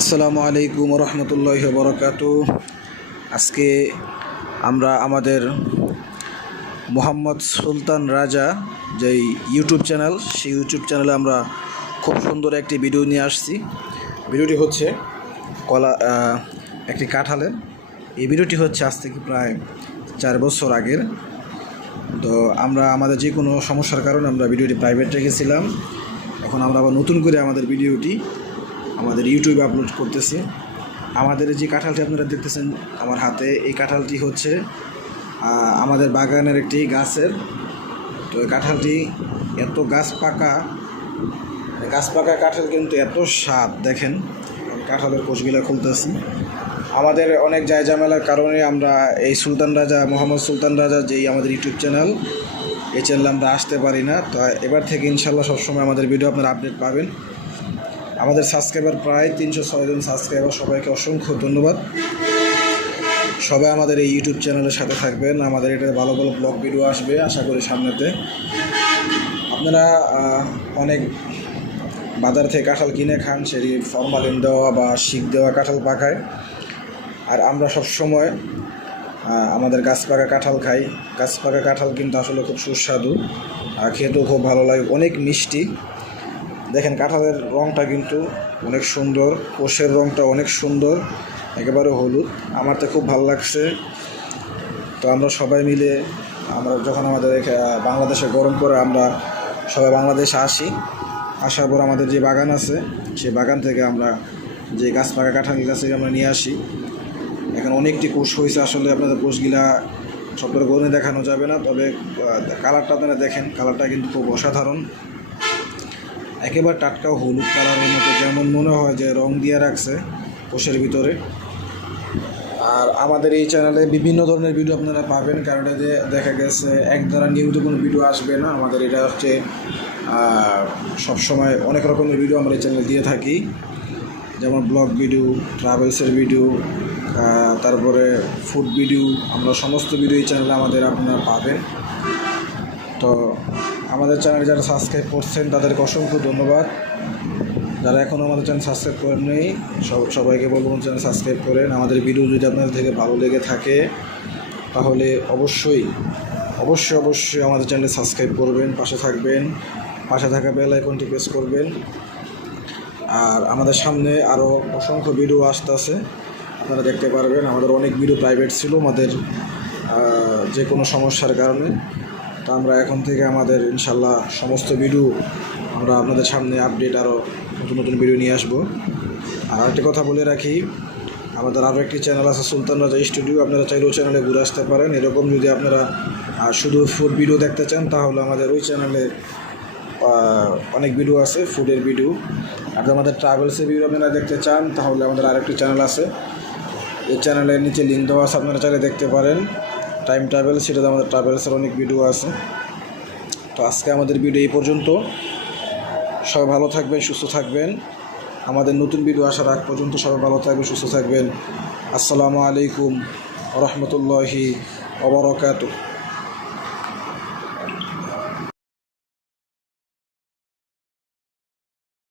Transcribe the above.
আসসালামু আলাইকুম রহমতুল্লাহি বরকাতুহু। আজকে আমরা আমাদের মোহাম্মদ সুলতান রাজা যেই ইউটিউব চ্যানেল, সেই ইউটিউব চ্যানেলে আমরা খুব সুন্দর একটি ভিডিও নিয়ে আসছি। ভিডিওটি হচ্ছে একটি কাঁঠালের। এই ভিডিওটি হচ্ছে আজ থেকে প্রায় 4 বছর আগের। তো আমরা আমাদের যে কোনো সমস্যার কারণে আমরা ভিডিওটি প্রাইভেট রেখেছিলাম। এখন আমরা আবার নতুন করে আমাদের ভিডিওটি আমাদের ইউটিউবে আপলোড করতেছি। আমাদের যে কাঁঠালটি আপনারা দেখতেছেন আমার হাতে, এই কাঁঠালটি হচ্ছে আমাদের বাগানের একটি গাছের। তো এই কাঁঠালটি এত গাছ পাকা কাঁঠাল, কিন্তু এত স্বাদ। দেখেন কাঁঠালের কোষগুলা খুলতেছি। আমাদের অনেক জায়জামেলার কারণে আমরা এই সুলতান রাজা, মোহাম্মদ সুলতান রাজা যেই আমাদের ইউটিউব চ্যানেল, এই চ্যানেলে আমরা আসতে পারি না। তো এবার থেকে ইনশাল্লাহ সবসময় আমাদের ভিডিও আপনারা আপডেট পাবেন। আমাদের সাবস্ক্রাইবার প্রায় 306 জন সাবস্ক্রাইবার। সবাইকে অসংখ্য ধন্যবাদ। সবাই আমাদের এই ইউটিউব চ্যানেলের সাথে থাকবেন। আমাদের এটা ভালো ভালো ব্লগ ভিডিও আসবে আশা করি সামনেতে। আপনারা অনেক বাজার থেকে কাঁঠাল কিনে খান, সেই ফরমালিন দেওয়া বা শিক দেওয়া কাঁঠাল পাকায়। আর আমরা সবসময় আমাদের গাছ পাকা কাঁঠাল খাই। গাছ পাকা কাঁঠাল কিন্তু আসলে খুব সুস্বাদু, আর খেতেও খুব ভালো লাগে, অনেক মিষ্টি। দেখেন কাঁঠালের রঙটা কিন্তু অনেক সুন্দর, কোষের রঙটা অনেক সুন্দর, একেবারে হলুদ। আমার তো খুব ভালো লাগছে। তো আমরা সবাই মিলে, আমরা যখন আমাদের বাংলাদেশে গরম পড়ে, আমরা সবাই বাংলাদেশে আসি। আসার পর আমাদের যে বাগান আছে, সেই বাগান থেকে আমরা যে গাছ পাকা কাঁঠাল গাছে আমরা নিয়ে আসি। এখন অনেকটি কোষ হয়েছে। আসলে আপনাদের কোষগুলা সবটা গরমে দেখানো যাবে না, তবে কালারটা আপনারা দেখেন, কালারটা কিন্তু খুব অসাধারণ, একেবারে টাটকা হলুদ কালারের মতো, যেমন মনে হয় যে রং দিয়ে রাখছে কোষের ভিতরে। আর আমাদের এই চ্যানেলে বিভিন্ন ধরনের ভিডিও আপনারা পাবেন, কারণ এটা যে দেখা গেছে এক দ্বারা নিয়মিত কোনো ভিডিও আসবে না। আমাদের এটা হচ্ছে সবসময় অনেক রকমের ভিডিও আমরা এই চ্যানেলে দিয়ে থাকি, যেমন ব্লগ ভিডিও, ট্রাভেলসের ভিডিও, তারপরে ফুড ভিডিও। আমরা সমস্ত ভিডিও এই চ্যানেলে আমাদের আপনারা পাবেন। তো আমাদের চ্যানেলে যারা সাবস্ক্রাইব করছেন তাদেরকে অসংখ্য ধন্যবাদ। যারা এখনও আমাদের চ্যানেল সাবস্ক্রাইব করেননি, সবাইকে বলবো চ্যানেল সাবস্ক্রাইব করেন। আমাদের ভিডিও যদি আপনাদের থেকে ভালো লেগে থাকে তাহলে অবশ্যই আমাদের চ্যানেলে সাবস্ক্রাইব করবেন, পাশে থাকবেন, পাশে থাকা বেল আইকনটি প্রেস করবেন। আর আমাদের সামনে আরও অসংখ্য ভিডিও আসতেছে, আপনারা দেখতে পারবেন। আমাদের অনেক ভিডিও প্রাইভেট ছিল আমাদের যে কোনো সমস্যার কারণে। তো আমরা এখন থেকে আমাদের ইনশাল্লাহ সমস্ত ভিডিও আমরা আপনাদের সামনে আপডেট, আরও নতুন নতুন ভিডিও নিয়ে আসবো। আর আরেকটি কথা বলে রাখি, আমাদের আরও একটি চ্যানেল আছে সুলতান রাজা স্টুডিও, আপনারা চাইলেও চ্যানেলে ঘুরে আসতে পারেন। এরকম যদি আপনারা শুধু ফুড ভিডিও দেখতে চান তাহলে আমাদের ওই চ্যানেলে অনেক ভিডিও আছে, ফুডের ভিডিও। আর আমাদের ট্রাভেলসের ভিডিও আপনারা দেখতে চান তাহলে আমাদের আরেকটি চ্যানেল আছে, এই চ্যানেলের নিচে লিঙ্ক দেওয়া আছে, আপনারা চাইলে দেখতে পারেন। টাইম ট্রাভেল, সেটাতে আমাদের ট্রাভেলসের অনেক ভিডিও আছে। তো আজকে আমাদের ভিডিও এই পর্যন্ত। সবাই ভালো থাকবেন, সুস্থ থাকবেন। আমাদের নতুন ভিডিও আসার আগ পর্যন্ত সবাই ভালো থাকবেন, সুস্থ থাকবেন। আসসালামু আলাইকুম রহমতুল্লাহি ওয়া বারাকাতুহু।